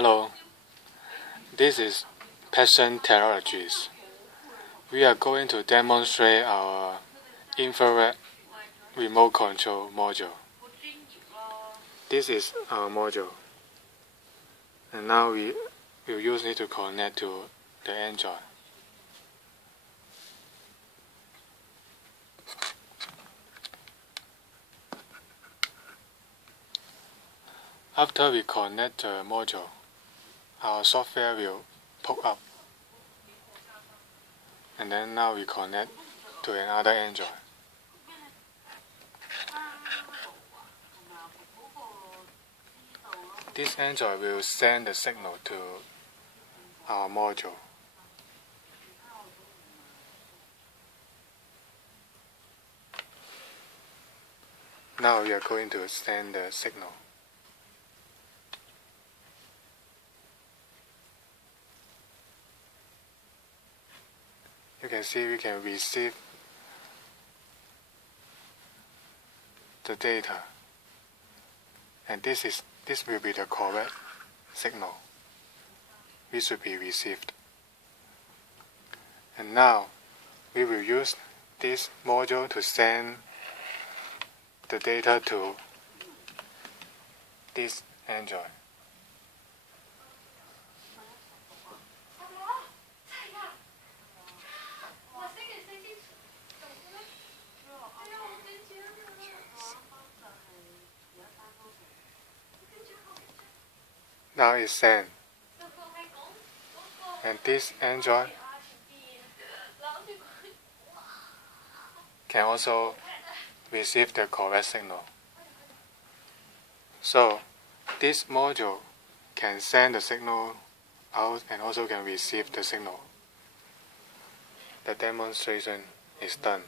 Hello, this is Passion Technologies. We are going to demonstrate our infrared remote control module. This is our module, and now we will use it to connect to the Android. After we connect the module, our software will pop up, and then now we connect to another Android. This Android will send the signal to our module. Now we are going to send the signal. You can see we can receive the data, and this will be the correct signal which should be received. And now we will use this module to send the data to this Android. Now it's sent, and this Android can also receive the correct signal. So this module can send the signal out and also can receive the signal. The demonstration is done.